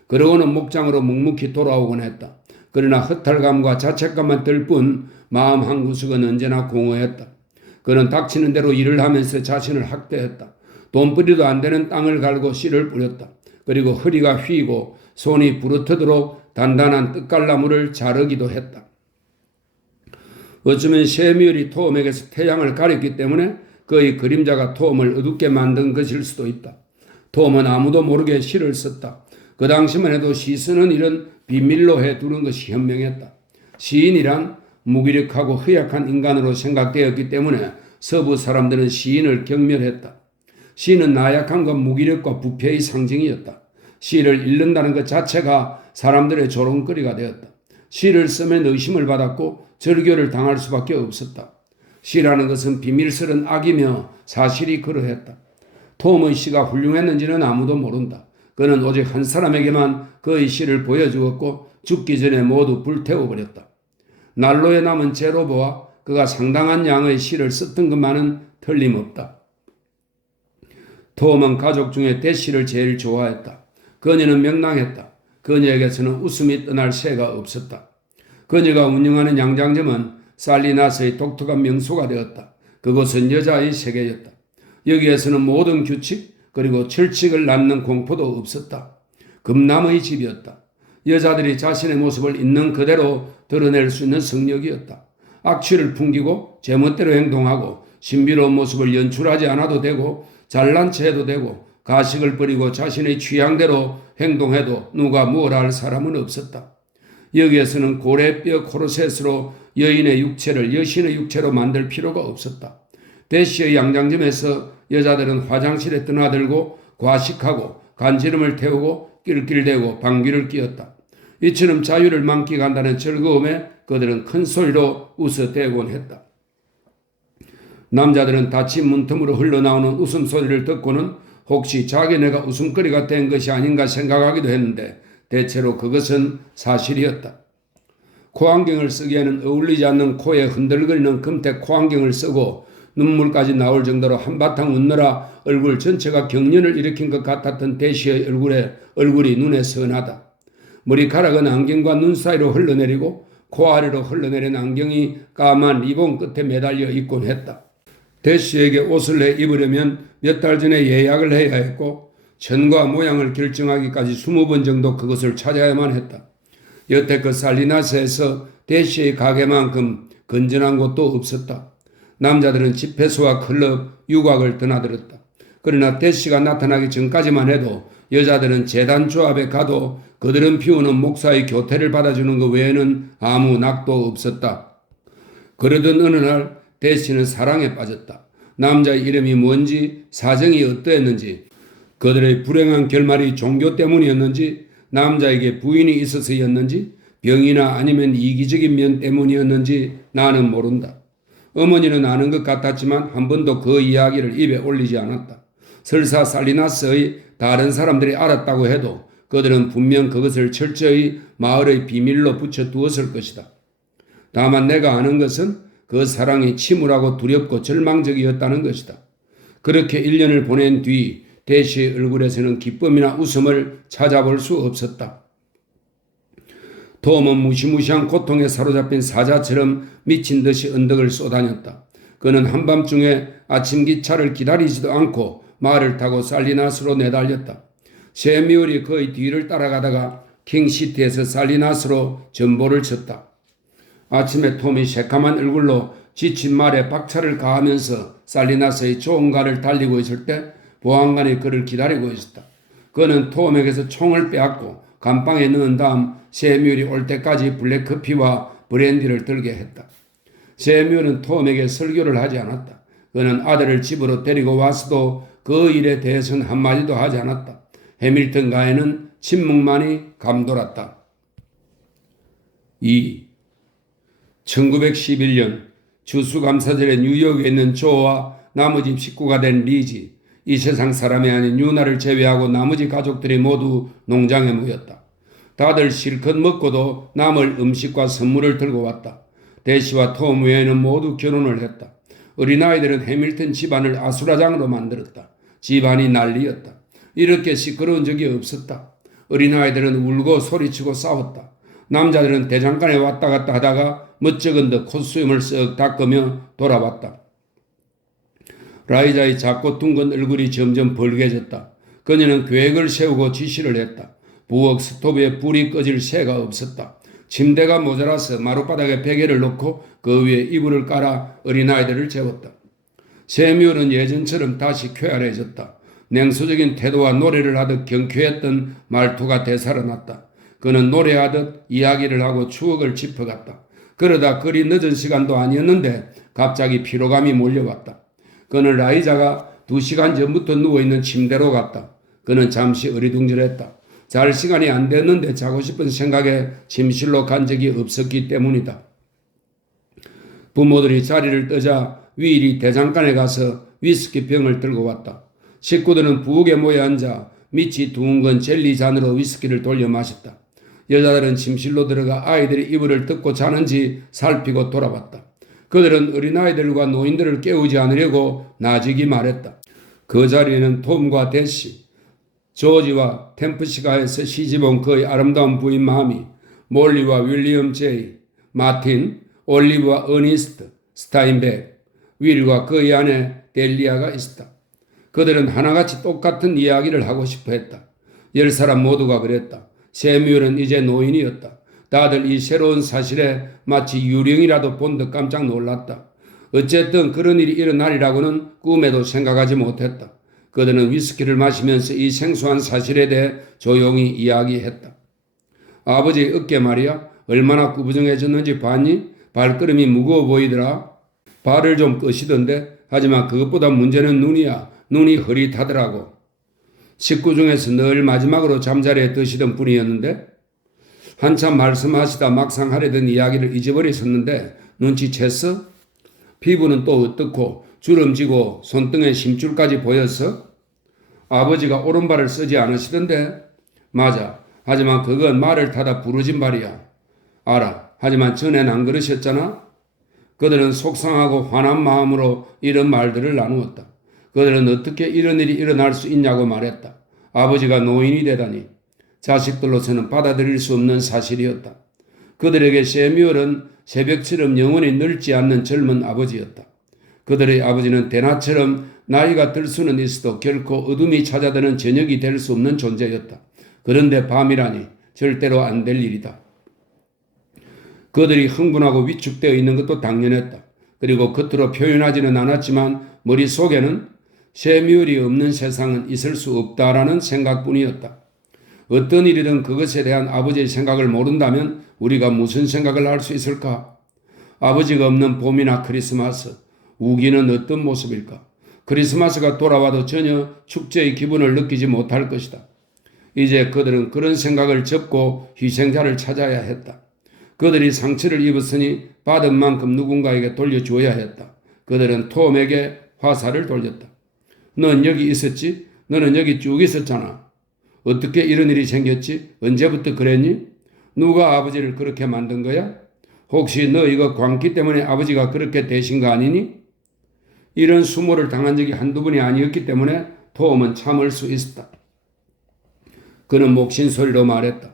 그러고는 목장으로 묵묵히 돌아오곤 했다. 그러나 허탈감과 자책감만 들 뿐 마음 한구석은 언제나 공허했다. 그는 닥치는 대로 일을 하면서 자신을 학대했다. 돈벌이도 안 되는 땅을 갈고 씨를 뿌렸다. 그리고 허리가 휘고 손이 부르트도록 단단한 뜻갈나무를 자르기도 했다. 어쩌면 세뮤엘이 톰에게서 태양을 가렸기 때문에 그의 그림자가 톰을 어둡게 만든 것일 수도 있다. 톰은 아무도 모르게 시를 썼다. 그 당시만 해도 시 쓰는 일은 비밀로 해두는 것이 현명했다. 시인이란 무기력하고 허약한 인간으로 생각되었기 때문에 서부 사람들은 시인을 경멸했다. 시는 나약함과 무기력과 부패의 상징이었다. 시를 읽는다는 것 자체가 사람들의 조롱거리가 되었다. 시를 쓰면 의심을 받았고 절교를 당할 수밖에 없었다. 시라는 것은 비밀스런 악이며 사실이 그러했다. 톰의 시가 훌륭했는지는 아무도 모른다. 그는 오직 한 사람에게만 그의 시를 보여주었고 죽기 전에 모두 불태워버렸다. 난로에 남은 재로 보아 그가 상당한 양의 시를 썼던 것만은 틀림없다. 톰은 가족 중에 대시를 제일 좋아했다. 그녀는 명랑했다. 그녀에게서는 웃음이 떠날 새가 없었다. 그녀가 운영하는 양장점은 살리나스의 독특한 명소가 되었다. 그곳은 여자의 세계였다. 여기에서는 모든 규칙 그리고 철칙을 낳는 공포도 없었다. 금남의 집이었다. 여자들이 자신의 모습을 있는 그대로 드러낼 수 있는 성역이었다. 악취를 풍기고 제멋대로 행동하고 신비로운 모습을 연출하지 않아도 되고 잘난 체 해도 되고 가식을 버리고 자신의 취향대로 행동해도 누가 뭐라 할 사람은 없었다. 여기에서는 고래뼈 코르셋으로 여인의 육체를 여신의 육체로 만들 필요가 없었다. 대시의 양장점에서 여자들은 화장실에 떠나들고 과식하고 간지럼을 태우고 낄낄대고 방귀를 뀌었다. 이처럼 자유를 만끽한다는 즐거움에 그들은 큰 소리로 웃어대곤 했다. 남자들은 닫힌 문틈으로 흘러나오는 웃음소리를 듣고는 혹시 자기네가 웃음거리가 된 것이 아닌가 생각하기도 했는데 대체로 그것은 사실이었다. 코안경을 쓰기에는 어울리지 않는 코에 흔들거리는 금태 코안경을 쓰고 눈물까지 나올 정도로 한바탕 웃느라 얼굴 전체가 경련을 일으킨 것 같았던 대시의 얼굴이 눈에 선하다. 머리카락은 안경과 눈 사이로 흘러내리고 코 아래로 흘러내린 안경이 까만 리본 끝에 매달려 있곤 했다. 대시에게 옷을 내 입으려면 몇 달 전에 예약을 해야 했고 천과 모양을 결정하기까지 20번 정도 그것을 찾아야만 했다. 여태껏 살리나스에서 대시의 가게만큼 건전한 곳도 없었다. 남자들은 집회소와 클럽, 유곽을 드나들었다. 그러나 대시가 나타나기 전까지만 해도 여자들은 재단조합에 가도 그들은 피우는 목사의 교태를 받아주는 것 외에는 아무 낙도 없었다. 그러던 어느 날 대시는 사랑에 빠졌다. 남자의 이름이 뭔지, 사정이 어떠했는지, 그들의 불행한 결말이 종교 때문이었는지, 남자에게 부인이 있어서였는지, 병이나 아니면 이기적인 면 때문이었는지 나는 모른다. 어머니는 아는 것 같았지만 한 번도 그 이야기를 입에 올리지 않았다. 설사 살리나스의 다른 사람들이 알았다고 해도 그들은 분명 그것을 철저히 마을의 비밀로 붙여두었을 것이다. 다만 내가 아는 것은 그 사랑이 침울하고 두렵고 절망적이었다는 것이다. 그렇게 1년을 보낸 뒤 대시의 얼굴에서는 기쁨이나 웃음을 찾아볼 수 없었다. 톰은 무시무시한 고통에 사로잡힌 사자처럼 미친 듯이 언덕을 쏘다녔다. 그는 한밤중에 아침 기차를 기다리지도 않고 말을 타고 살리나스로 내달렸다. 세미울이 그의 뒤를 따라가다가 킹시티에서 살리나스로 전보를 쳤다. 아침에 톰이 새까만 얼굴로 지친 말에 박차를 가하면서 살리나스의 좋은 가를 달리고 있을 때 보안관이 그를 기다리고 있었다. 그는 톰에게서 총을 빼앗고 감방에 넣은 다음 세미울이 올 때까지 블랙커피와 브랜디를 들게 했다. 세미울은 톰에게 설교를 하지 않았다. 그는 아들을 집으로 데리고 와서도 그 일에 대해서는 한마디도 하지 않았다. 해밀턴 가에는 침묵만이 감돌았다. 2. 1911년 추수감사절에 뉴욕에 있는 조와 나머지 식구가 된 리지, 이 세상 사람이 아닌 유나를 제외하고 나머지 가족들이 모두 농장에 모였다. 다들 실컷 먹고도 남을 음식과 선물을 들고 왔다. 대시와 톰 외에는 모두 결혼을 했다. 어린아이들은 해밀턴 집안을 아수라장으로 만들었다. 집안이 난리였다. 이렇게 시끄러운 적이 없었다. 어린아이들은 울고 소리치고 싸웠다. 남자들은 대장간에 왔다 갔다 하다가 멋쩍은 듯 콧수염을 쓱 닦으며 돌아왔다. 라이자의 작고 둥근 얼굴이 점점 벌개졌다. 그녀는 계획을 세우고 지시를 했다. 부엌 스토브에 불이 꺼질 새가 없었다. 침대가 모자라서 마룻바닥에 베개를 놓고 그 위에 이불을 깔아 어린아이들을 재웠다. 세미울은 예전처럼 다시 쾌활해졌다. 냉소적인 태도와 노래를 하듯 경쾌했던 말투가 되살아났다. 그는 노래하듯 이야기를 하고 추억을 짚어갔다. 그러다 그리 늦은 시간도 아니었는데 갑자기 피로감이 몰려왔다. 그는 라이자가 2시간 전부터 누워있는 침대로 갔다. 그는 잠시 어리둥절했다. 잘 시간이 안 됐는데 자고 싶은 생각에 침실로 간 적이 없었기 때문이다. 부모들이 자리를 뜨자 윌이 대장간에 가서 위스키 병을 들고 왔다. 식구들은 부엌에 모여 앉아 밑이 둥근 젤리 잔으로 위스키를 돌려 마셨다. 여자들은 침실로 들어가 아이들이 이불을 뜯고 자는지 살피고 돌아봤다. 그들은 어린아이들과 노인들을 깨우지 않으려고 나직이 말했다. 그 자리에는 톰과 대시, 조지와 템프시가에서 시집온 그의 아름다운 부인 마미, 몰리와 윌리엄 제이, 마틴, 올리브와 어니스트, 스타인백, 윌과 그의 아내 델리아가 있었다. 그들은 하나같이 똑같은 이야기를 하고 싶어 했다. 10사람 모두가 그랬다. 세뮤얼은 이제 노인이었다. 다들 이 새로운 사실에 마치 유령이라도 본 듯 깜짝 놀랐다. 어쨌든 그런 일이 일어나리라고는 꿈에도 생각하지 못했다. 그들은 위스키를 마시면서 이 생소한 사실에 대해 조용히 이야기했다. 아버지의 어깨 말이야. 얼마나 구부정해졌는지 봤니? 발걸음이 무거워 보이더라. 발을 좀 끄시던데. 하지만 그것보다 문제는 눈이야. 눈이 흐릿하더라고. 식구 중에서 늘 마지막으로 잠자리에 드시던 분이었는데 한참 말씀하시다 막상 하려던 이야기를 잊어버리셨는데 눈치챘어? 피부는 또 어떻고 주름지고 손등에 심줄까지 보였어? 아버지가 오른발을 쓰지 않으시던데? 맞아. 하지만 그건 말을 타다 부러진 발이야. 알아. 하지만 전엔 안 그러셨잖아? 그들은 속상하고 화난 마음으로 이런 말들을 나누었다. 그들은 어떻게 이런 일이 일어날 수 있냐고 말했다. 아버지가 노인이 되다니. 자식들로서는 받아들일 수 없는 사실이었다. 그들에게 세뮤얼은 새벽처럼 영원히 늙지 않는 젊은 아버지였다. 그들의 아버지는 대낮처럼 나이가 들 수는 있어도 결코 어둠이 찾아드는 저녁이 될 수 없는 존재였다. 그런데 밤이라니 절대로 안 될 일이다. 그들이 흥분하고 위축되어 있는 것도 당연했다. 그리고 겉으로 표현하지는 않았지만 머릿속에는 세뮤얼이 없는 세상은 있을 수 없다라는 생각뿐이었다. 어떤 일이든 그것에 대한 아버지의 생각을 모른다면 우리가 무슨 생각을 할 수 있을까? 아버지가 없는 봄이나 크리스마스, 우기는 어떤 모습일까? 크리스마스가 돌아와도 전혀 축제의 기분을 느끼지 못할 것이다. 이제 그들은 그런 생각을 접고 희생자를 찾아야 했다. 그들이 상처를 입었으니 받은 만큼 누군가에게 돌려줘야 했다. 그들은 톰에게 화살을 돌렸다. 넌 여기 있었지? 너는 여기 쭉 있었잖아. 어떻게 이런 일이 생겼지? 언제부터 그랬니? 누가 아버지를 그렇게 만든 거야? 혹시 너 이거 광기 때문에 아버지가 그렇게 되신 거 아니니? 이런 수모를 당한 적이 한두 번이 아니었기 때문에 톰은 참을 수 있었다. 그는 목신소리로 말했다.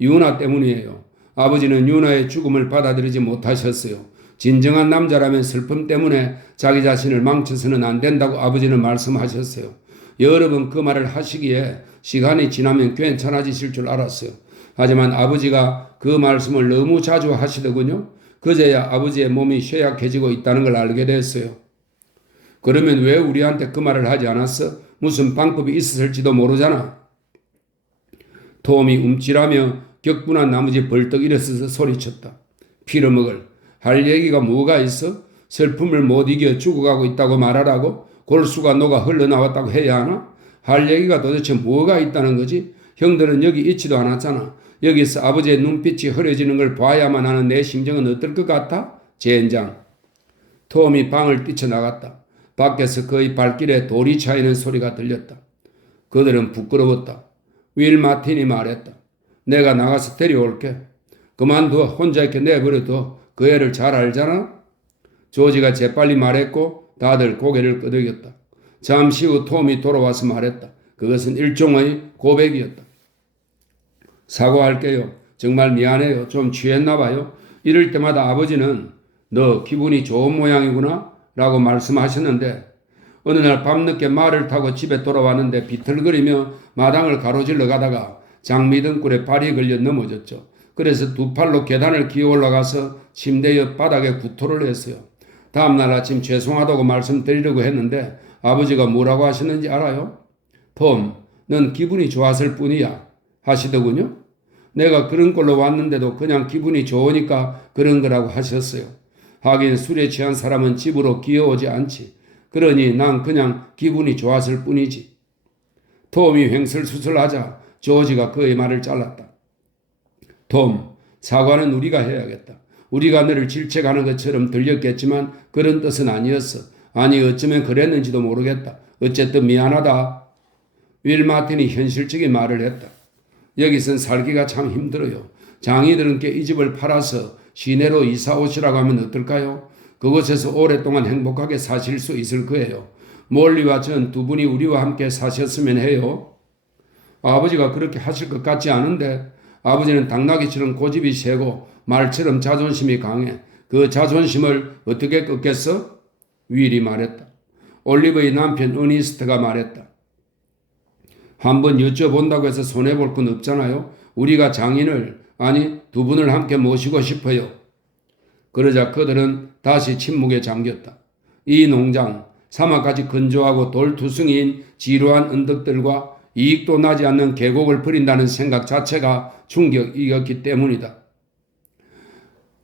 유나 때문이에요. 아버지는 유나의 죽음을 받아들이지 못하셨어요. 진정한 남자라면 슬픔 때문에 자기 자신을 망쳐서는 안 된다고 아버지는 말씀하셨어요. 여러 번 그 말을 하시기에 시간이 지나면 괜찮아지실 줄 알았어요. 하지만 아버지가 그 말씀을 너무 자주 하시더군요. 그제야 아버지의 몸이 쇠약해지고 있다는 걸 알게 됐어요. 그러면 왜 우리한테 그 말을 하지 않았어? 무슨 방법이 있었을지도 모르잖아. 톰이 움찔하며 격분한 나머지 벌떡 일어서서 소리쳤다. 피려먹을. 할 얘기가 뭐가 있어? 슬픔을 못 이겨 죽어가고 있다고 말하라고? 골수가 녹아 흘러나왔다고 해야 하나? 할 얘기가 도대체 뭐가 있다는 거지? 형들은 여기 있지도 않았잖아. 여기서 아버지의 눈빛이 흐려지는 걸 봐야만 하는 내 심정은 어떨 것 같아? 젠장. 톰이 방을 뛰쳐나갔다. 밖에서 그의 발길에 돌이 차이는 소리가 들렸다. 그들은 부끄러웠다. 윌 마틴이 말했다. 내가 나가서 데려올게. 그만둬. 혼자 이렇게 내버려둬. 그 애를 잘 알잖아? 조지가 재빨리 말했고 다들 고개를 끄덕였다. 잠시 후 톰이 돌아와서 말했다. 그것은 일종의 고백이었다. 사과할게요. 정말 미안해요. 좀 취했나 봐요. 이럴 때마다 아버지는 너 기분이 좋은 모양이구나 라고 말씀하셨는데 어느 날 밤늦게 말을 타고 집에 돌아왔는데 비틀거리며 마당을 가로질러 가다가 장미등굴에 발이 걸려 넘어졌죠. 그래서 두 팔로 계단을 기어 올라가서 침대 옆 바닥에 구토를 했어요. 다음날 아침 죄송하다고 말씀드리려고 했는데 아버지가 뭐라고 하셨는지 알아요? 톰, 넌 기분이 좋았을 뿐이야 하시더군요. 내가 그런 꼴로 왔는데도 그냥 기분이 좋으니까 그런 거라고 하셨어요. 하긴 술에 취한 사람은 집으로 기어오지 않지. 그러니 난 그냥 기분이 좋았을 뿐이지. 톰이 횡설수설하자 조지가 그의 말을 잘랐다. 톰, 사과는 우리가 해야겠다. 우리가 너를 질책하는 것처럼 들렸겠지만 그런 뜻은 아니었어. 아니 어쩌면 그랬는지도 모르겠다. 어쨌든 미안하다. 윌 마틴이 현실적인 말을 했다. 여기선 살기가 참 힘들어요. 장이들은께 이 집을 팔아서 시내로 이사 오시라고 하면 어떨까요? 그곳에서 오랫동안 행복하게 사실 수 있을 거예요. 몰리와 전 두 분이 우리와 함께 사셨으면 해요. 아버지가 그렇게 하실 것 같지 않은데 아버지는 당나귀처럼 고집이 세고 말처럼 자존심이 강해. 그 자존심을 어떻게 꺾겠어? 윌이 말했다. 올리브의 남편 어니스트가 말했다. 한번 여쭤본다고 해서 손해볼 건 없잖아요. 우리가 장인을 아니 두 분을 함께 모시고 싶어요. 그러자 그들은 다시 침묵에 잠겼다. 이 농장 사막같이 건조하고 돌투성이인 지루한 언덕들과 이익도 나지 않는 계곡을 버린다는 생각 자체가 충격이었기 때문이다.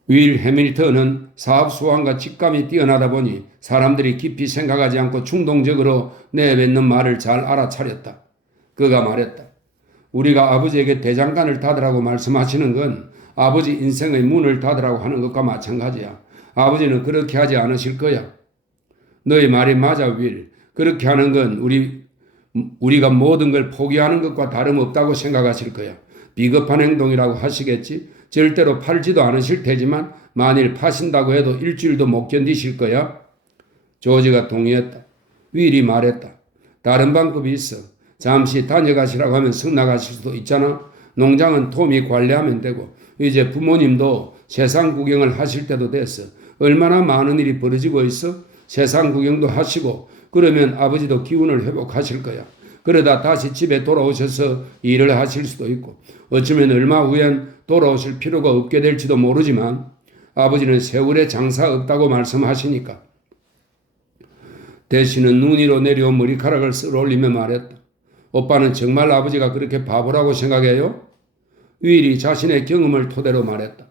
윌 해밀턴은 사업 수완과 직감이 뛰어나다 보니 사람들이 깊이 생각하지 않고 충동적으로 내뱉는 말을 잘 알아차렸다. 그가 말했다. 우리가 아버지에게 대장간을 닫으라고 말씀하시는 건 아버지 인생의 문을 닫으라고 하는 것과 마찬가지야. 아버지는 그렇게 하지 않으실 거야. 너의 말이 맞아, 윌. 그렇게 하는 건 우리가 모든 걸 포기하는 것과 다름없다고 생각하실 거야. 비겁한 행동이라고 하시겠지? 절대로 팔지도 않으실 테지만 만일 파신다고 해도 일주일도 못 견디실 거야. 조지가 동의했다. 윌이 말했다. 다른 방법이 있어. 잠시 다녀가시라고 하면 성 나가실 수도 있잖아. 농장은 톰이 관리하면 되고 이제 부모님도 세상 구경을 하실 때도 됐어. 얼마나 많은 일이 벌어지고 있어? 세상 구경도 하시고 그러면 아버지도 기운을 회복하실 거야. 그러다 다시 집에 돌아오셔서 일을 하실 수도 있고 어쩌면 얼마 후엔 돌아오실 필요가 없게 될지도 모르지만 아버지는 세월에 장사 없다고 말씀하시니까. 대신은 눈 위로 내려온 머리카락을 쓸어 올리며 말했다. 오빠는 정말 아버지가 그렇게 바보라고 생각해요? 윌이 자신의 경험을 토대로 말했다.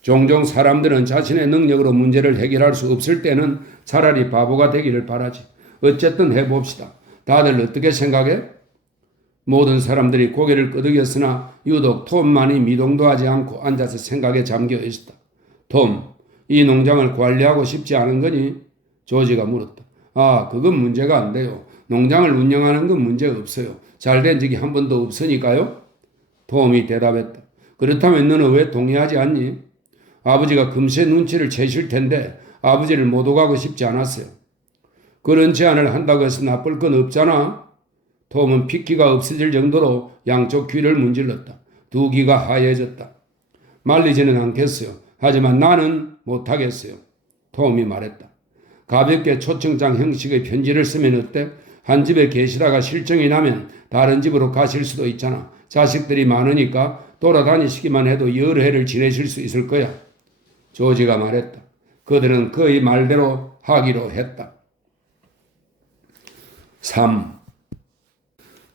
종종 사람들은 자신의 능력으로 문제를 해결할 수 없을 때는 차라리 바보가 되기를 바라지. 어쨌든 해봅시다. 다들 어떻게 생각해? 모든 사람들이 고개를 끄덕였으나 유독 톰만이 미동도 하지 않고 앉아서 생각에 잠겨 있었다. 톰, 이 농장을 관리하고 싶지 않은 거니? 조지가 물었다. 아, 그건 문제가 안 돼요. 농장을 운영하는 건 문제 없어요. 잘된 적이 한 번도 없으니까요. 톰이 대답했다. 그렇다면 너는 왜 동의하지 않니? 아버지가 금세 눈치를 채실 텐데 아버지를 못 오가고 싶지 않았어요. 그런 제안을 한다고 해서 나쁠 건 없잖아. 톰은 핏기가 없어질 정도로 양쪽 귀를 문질렀다. 두 귀가 하얘졌다. 말리지는 않겠어요. 하지만 나는 못하겠어요. 톰이 말했다. 가볍게 초청장 형식의 편지를 쓰면 어때? 한 집에 계시다가 실정이 나면 다른 집으로 가실 수도 있잖아. 자식들이 많으니까 돌아다니시기만 해도 여러 해를 지내실 수 있을 거야. 조지가 말했다. 그들은 그의 말대로 하기로 했다. 3.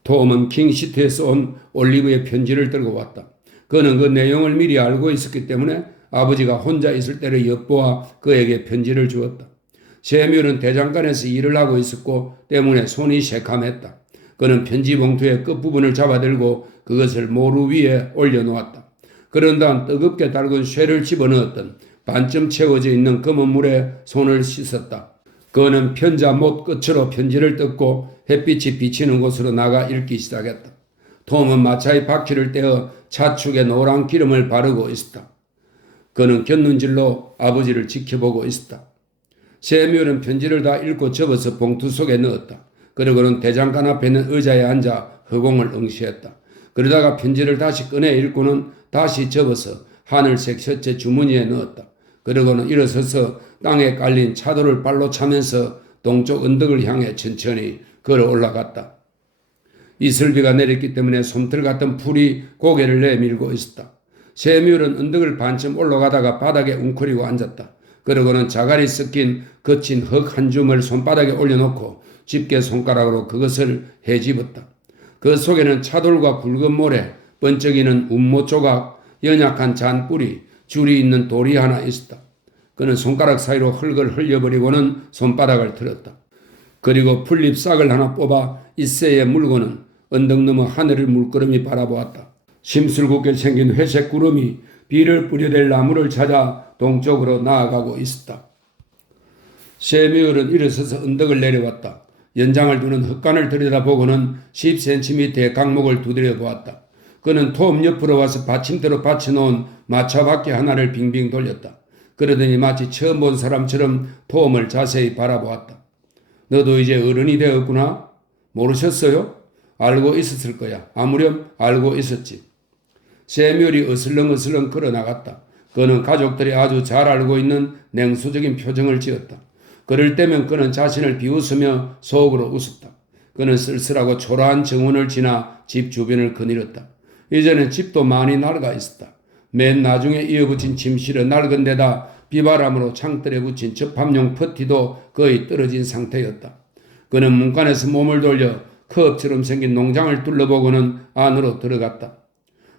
톰은 킹시트에서 온 올리브의 편지를 들고 왔다. 그는 그 내용을 미리 알고 있었기 때문에 아버지가 혼자 있을 때를 엿보아 그에게 편지를 주었다. 세뮤는 대장간에서 일을 하고 있었고 때문에 손이 새카맸다. 그는 편지 봉투의 끝부분을 잡아들고 그것을 모루 위에 올려놓았다. 그런 다음 뜨겁게 달군 쇠를 집어넣었던 반쯤 채워져 있는 검은 물에 손을 씻었다. 그는 편자 못 끝으로 편지를 뜯고 햇빛이 비치는 곳으로 나가 읽기 시작했다. 톰은 마차의 바퀴를 떼어 차축에 노란 기름을 바르고 있었다. 그는 곁눈질로 아버지를 지켜보고 있었다. 세뮤는 편지를 다 읽고 접어서 봉투 속에 넣었다. 그러고는 대장간 앞에 있는 의자에 앉아 허공을 응시했다. 그러다가 편지를 다시 꺼내 읽고는 다시 접어서 하늘색 셔츠 주머니에 넣었다. 그러고는 일어서서 땅에 깔린 차돌을 발로 차면서 동쪽 언덕을 향해 천천히 걸어 올라갔다. 이슬비가 내렸기 때문에 솜털 같은 풀이 고개를 내밀고 있었다. 세뮤는 언덕을 반쯤 올라가다가 바닥에 웅크리고 앉았다. 그러고는 자갈이 섞인 거친 흙 한 줌을 손바닥에 올려놓고 집게 손가락으로 그것을 헤집었다. 그 속에는 차돌과 붉은 모래, 번쩍이는 운모 조각, 연약한 잔뿌리, 줄이 있는 돌이 하나 있었다. 그는 손가락 사이로 흙을 흘려버리고는 손바닥을 틀었다. 그리고 풀잎 싹을 하나 뽑아 이새에 물고는 언덕 너머 하늘을 물끄러미 바라보았다. 심술궂게 생긴 회색 구름이 비를 뿌려댈 나무를 찾아 동쪽으로 나아가고 있었다. 세뮤얼은 일어서서 언덕을 내려왔다. 연장을 두는 흙간을 들여다보고는 10cm의 강목을 두드려 보았다. 그는 톰 옆으로 와서 받침대로 받쳐놓은 마차 바퀴 하나를 빙빙 돌렸다. 그러더니 마치 처음 본 사람처럼 톰을 자세히 바라보았다. 너도 이제 어른이 되었구나? 모르셨어요? 알고 있었을 거야. 아무렴 알고 있었지. 세뮤얼이 어슬렁어슬렁 걸어나갔다. 그는 가족들이 아주 잘 알고 있는 냉수적인 표정을 지었다. 그럴 때면 그는 자신을 비웃으며 속으로 웃었다. 그는 쓸쓸하고 초라한 정원을 지나 집 주변을 거닐었다. 이제는 집도 많이 낡아 있었다. 맨 나중에 이어붙인 침실은 낡은 데다 비바람으로 창틀에 붙인 접합용 퍼티도 거의 떨어진 상태였다. 그는 문간에서 몸을 돌려 컵처럼 생긴 농장을 둘러보고는 안으로 들어갔다.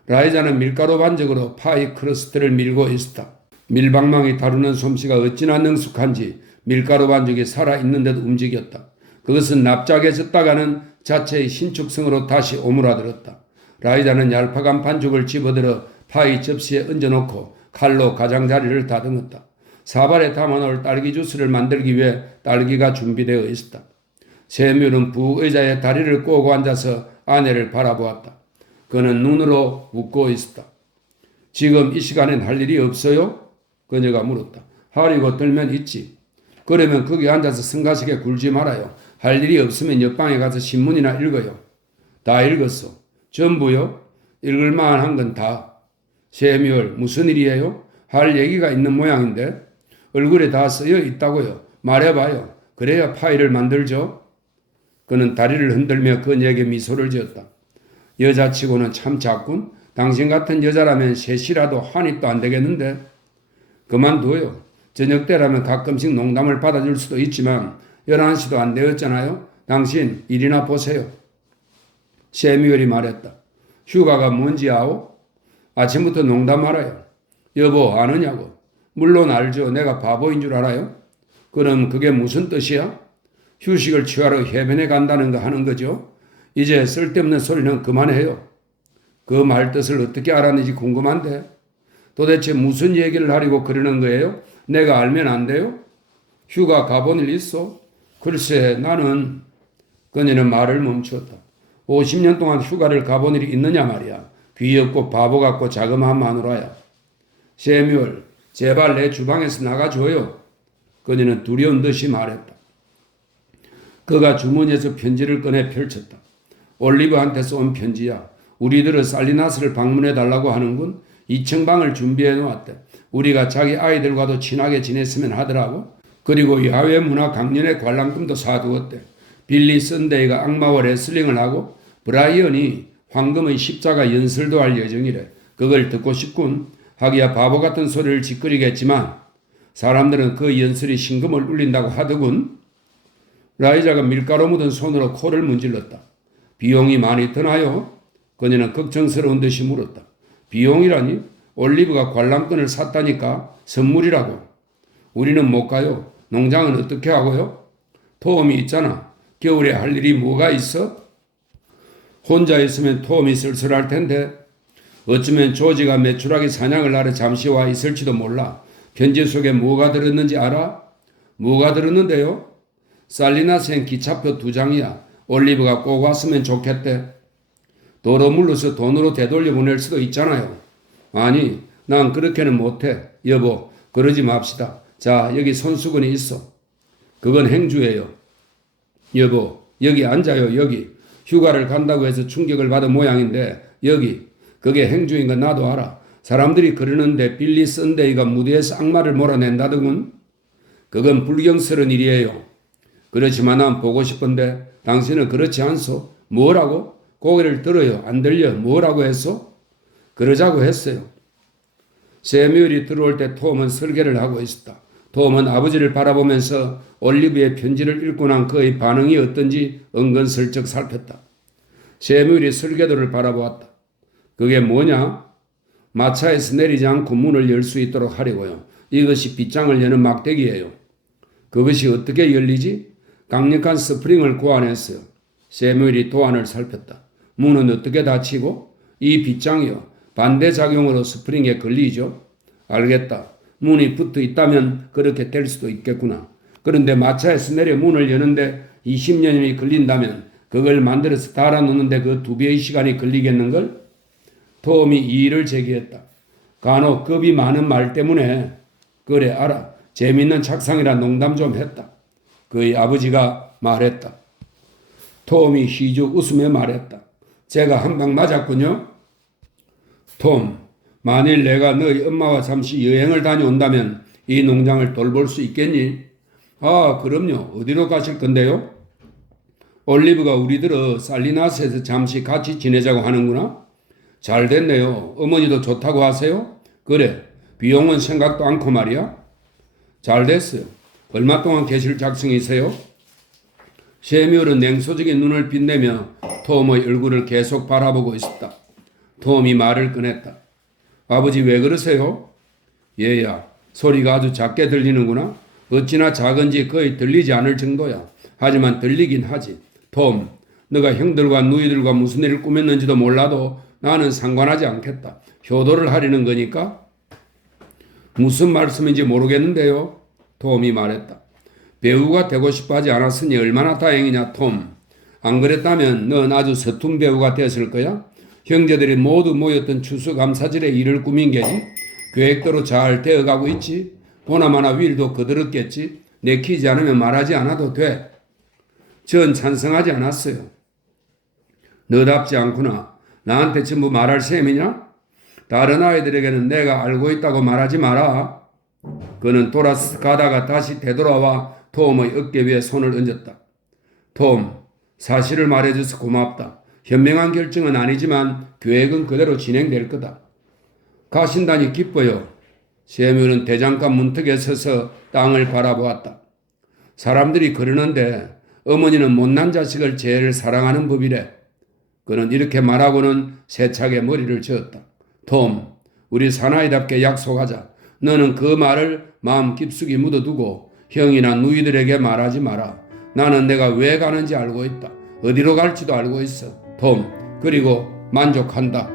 라이자는 밀가루 반죽으로 파이 크러스트를 밀고 있었다. 밀방망이 다루는 솜씨가 어찌나 능숙한지 밀가루 반죽이 살아있는 듯 움직였다. 그것은 납작해졌다가는 자체의 신축성으로 다시 오므라들었다. 라이자는 얄팍한 반죽을 집어들어 파이 접시에 얹어놓고 칼로 가장자리를 다듬었다. 사발에 담아놓을 딸기 주스를 만들기 위해 딸기가 준비되어 있었다. 세뮤는 부의자의 다리를 꼬고 앉아서 아내를 바라보았다. 그는 눈으로 웃고 있었다. 지금 이 시간엔 할 일이 없어요? 그녀가 물었다. 하리고 들면 있지. 그러면 거기 앉아서 성가시게 굴지 말아요. 할 일이 없으면 옆방에 가서 신문이나 읽어요. 다 읽었어. 전부요? 읽을만한 건 다. 세뮤얼 무슨 일이에요? 할 얘기가 있는 모양인데 얼굴에 다 쓰여 있다고요. 말해봐요. 그래야 파일을 만들죠. 그는 다리를 흔들며 그녀에게 미소를 지었다. 여자치고는 참 작군. 당신 같은 여자라면 셋이라도 한 입도 안 되겠는데. 그만둬요. 저녁 때라면 가끔씩 농담을 받아줄 수도 있지만 11시도 안 되었잖아요. 당신 일이나 보세요. 세뮤얼이 말했다. 휴가가 뭔지 아오? 아침부터 농담 말아요. 여보 아느냐고. 물론 알죠. 내가 바보인 줄 알아요? 그럼 그게 무슨 뜻이야? 휴식을 취하러 해변에 간다는 거 하는 거죠. 이제 쓸데없는 소리는 그만해요. 그 말 뜻을 어떻게 알았는지 궁금한데. 도대체 무슨 얘기를 하려고 그러는 거예요? 내가 알면 안 돼요? 휴가 가본 일 있어? 글쎄 나는. 그녀는 말을 멈추었다. 50년 동안 휴가를 가본 일이 있느냐 말이야. 귀엽고 바보 같고 자그마한 마누라야. 세뮤얼 제발 내 주방에서 나가줘요. 그녀는 두려운 듯이 말했다. 그가 주머니에서 편지를 꺼내 펼쳤다. 올리브한테서 온 편지야. 우리들은 살리나스를 방문해 달라고 하는군. 2층 방을 준비해 놓았대. 우리가 자기 아이들과도 친하게 지냈으면 하더라고. 그리고 야외 문화 강연의 관람금도 사두었대. 빌리 선데이가 악마와 레슬링을 하고 브라이언이 황금의 십자가 연설도 할 예정이래. 그걸 듣고 싶군. 하기야 바보 같은 소리를 짓거리겠지만 사람들은 그 연설이 심금을 울린다고 하더군. 라이자가 밀가루 묻은 손으로 코를 문질렀다. 비용이 많이 드나요? 그녀는 걱정스러운 듯이 물었다. 비용이라니? 올리브가 관람권을 샀다니까 선물이라고. 우리는 못 가요. 농장은 어떻게 하고요? 톰이 있잖아. 겨울에 할 일이 뭐가 있어? 혼자 있으면 톰이 쓸쓸할 텐데. 어쩌면 조지가 매출하게 사냥을 하러 잠시 와 있을지도 몰라. 편지 속에 뭐가 들었는지 알아? 뭐가 들었는데요? 살리나스엔 기차표 2장이야. 올리브가 꼭 왔으면 좋겠대. 도로 물러서 돈으로 되돌려 보낼 수도 있잖아요. 아니, 난 그렇게는 못해. 여보, 그러지 맙시다. 자, 여기 손수건이 있어. 그건 행주예요. 여보, 여기 앉아요, 여기. 휴가를 간다고 해서 충격을 받은 모양인데 여기. 그게 행주인 건 나도 알아. 사람들이 그러는데 빌리 선데이가 무대에서 악마를 몰아낸다더군. 그건 불경스러운 일이에요. 그렇지만 난 보고 싶은데 당신은 그렇지 않소? 뭐라고? 고개를 들어요. 안 들려. 뭐라고 했소? 그러자고 했어요. 세뮤얼이 들어올 때 톰은 설계를 하고 있었다. 톰은 아버지를 바라보면서 올리브의 편지를 읽고 난 그의 반응이 어떤지 은근슬쩍 살폈다. 세뮤얼이 설계도를 바라보았다. 그게 뭐냐? 마차에서 내리지 않고 문을 열 수 있도록 하려고요. 이것이 빗장을 여는 막대기예요. 그것이 어떻게 열리지? 강력한 스프링을 고안했어요. 세뮤얼이 도안을 살폈다. 문은 어떻게 닫히고? 이 빗장이요. 반대작용으로 스프링에 걸리죠. 알겠다. 문이 붙어 있다면 그렇게 될 수도 있겠구나. 그런데 마차에서 내려 문을 여는데 20년이 걸린다면 그걸 만들어서 달아놓는데 그 2배의 시간이 걸리겠는걸? 톰이 이의를 제기했다. 간혹 겁이 많은 말 때문에. 그래 알아. 재밌는 착상이라 농담 좀 했다. 그의 아버지가 말했다. 톰이 희죽 웃으며 말했다. 제가 한 방 맞았군요. 톰, 만일 내가 너희 엄마와 잠시 여행을 다녀온다면 이 농장을 돌볼 수 있겠니? 아, 그럼요. 어디로 가실 건데요? 올리브가 우리들어 살리나스에서 잠시 같이 지내자고 하는구나. 잘 됐네요. 어머니도 좋다고 하세요? 그래, 비용은 생각도 않고 말이야. 잘 됐어요. 얼마 동안 계실 작정이세요? 셰뮤얼은 냉소적인 눈을 빛내며 톰의 얼굴을 계속 바라보고 있었다. 톰이 말을 꺼냈다. 아버지 왜 그러세요? 얘야, 소리가 아주 작게 들리는구나. 어찌나 작은지 거의 들리지 않을 정도야. 하지만 들리긴 하지. 톰, 너가 형들과 누이들과 무슨 일을 꾸몄는지도 몰라도 나는 상관하지 않겠다. 효도를 하려는 거니까. 무슨 말씀인지 모르겠는데요. 톰이 말했다. 배우가 되고 싶어 하지 않았으니 얼마나 다행이냐, 톰. 안 그랬다면 넌 아주 서툰 배우가 됐을 거야. 형제들이 모두 모였던 추수감사절에 일을 꾸민 게지. 계획대로 잘 되어가고 있지. 보나마나 윌도 거들었겠지. 내키지 않으면 말하지 않아도 돼. 전 찬성하지 않았어요. 너답지 않구나. 나한테 전부 말할 셈이냐? 다른 아이들에게는 내가 알고 있다고 말하지 마라. 그는 돌아가다가 다시 되돌아와 톰의 어깨 위에 손을 얹었다. 톰, 사실을 말해줘서 고맙다. 현명한 결정은 아니지만 계획은 그대로 진행될 거다. 가신다니 기뻐요. 셰뮤얼은 대장간 문턱에 서서 땅을 바라보았다. 사람들이 그러는데 어머니는 못난 자식을 제일 사랑하는 법이래. 그는 이렇게 말하고는 세차게 머리를 저었다. 톰, 우리 사나이답게 약속하자. 너는 그 말을 마음 깊숙이 묻어두고 형이나 누이들에게 말하지 마라. 나는 내가 왜 가는지 알고 있다. 어디로 갈지도 알고 있어. 톰, 그리고 만족한다.